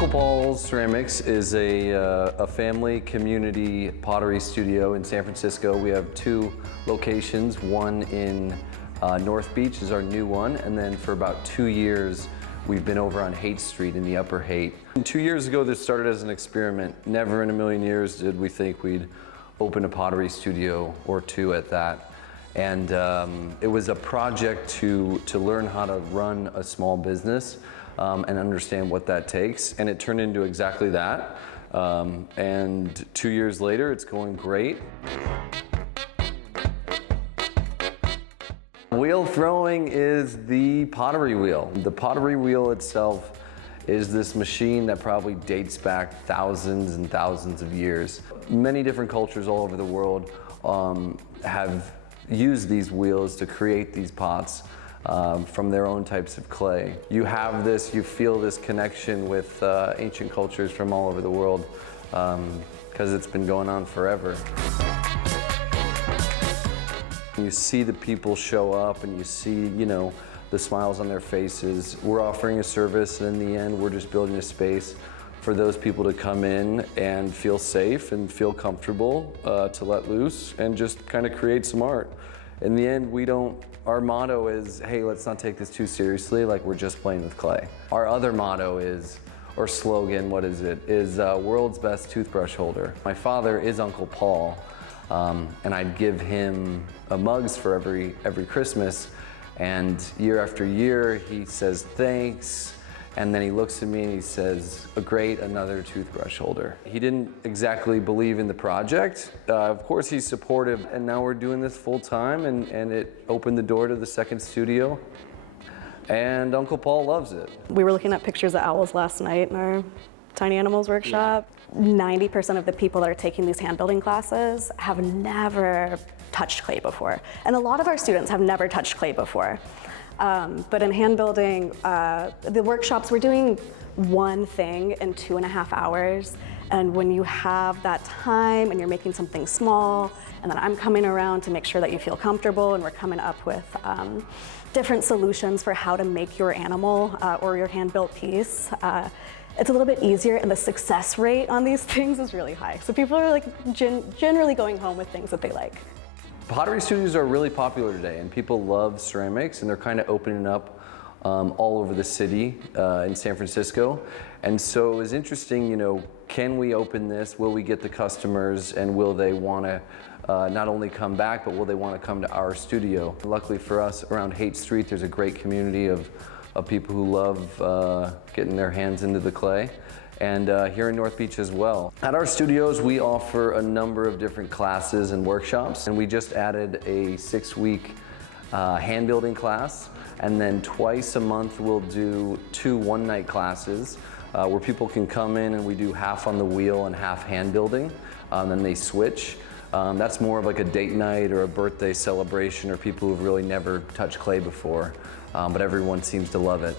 Uncle Paul's Ceramics is a family community pottery studio in San Francisco. We have 2 locations, one in North Beach is our new one, and then for about 2 years we've been over on Haight Street in the Upper Haight. And 2 years ago this started as an experiment. Never in a million years did we think we'd open a pottery studio or 2 at that. And it was a project to learn how to run a small business and understand what that takes, and it turned into exactly that. And 2 years later, it's going great. Wheel throwing is the pottery wheel. The pottery wheel itself is this machine that probably dates back thousands and thousands of years. Many different cultures all over the world have used these wheels to create these pots from their own types of clay. You have this, you feel this connection with ancient cultures from all over the world because it's been going on forever. You see the people show up and you see, you know, the smiles on their faces. We're offering a service, and in the end, we're just building a space for those people to come in and feel safe and feel comfortable to let loose and just kind of create some art. In the end, our motto is, hey, let's not take this too seriously, like we're just playing with clay. Our other motto is, or slogan, what is it, is world's best toothbrush holder. My father is Uncle Paul, and I'd give him mugs for every Christmas, and year after year he says thanks, and then he looks at me and he says, great, another toothbrush holder. He didn't exactly believe in the project. Of course he's supportive, and now we're doing this full time, and it opened the door to the second studio, and Uncle Paul loves it. We were looking at pictures of owls last night in our tiny animals workshop. Yeah. 90% of the people that are taking these hand building classes have never touched clay before. And a lot of our students have never touched clay before. But in hand building, the workshops, we're doing one thing in 2.5 hours. And when you have that time and you're making something small, and then I'm coming around to make sure that you feel comfortable, and we're coming up with different solutions for how to make your animal or your hand-built piece. It's a little bit easier, and the success rate on these things is really high. So people are like generally going home with things that they like. Pottery studios are really popular today, and people love ceramics, and they're kind of opening up all over the city in San Francisco. And so it was interesting, you know, can we open this? Will we get the customers, and will they want to not only come back, but will they want to come to our studio? Luckily for us, around Haight Street, there's a great community of people who love getting their hands into the clay, and here in North Beach as well. At our studios, we offer a number of different classes and workshops, and we just added a 6-week hand building class, and then twice a month we'll do 2 one-night classes where people can come in and we do half on the wheel and half hand building, then they switch. That's more of like a date night or a birthday celebration, or people who've really never touched clay before, but everyone seems to love it.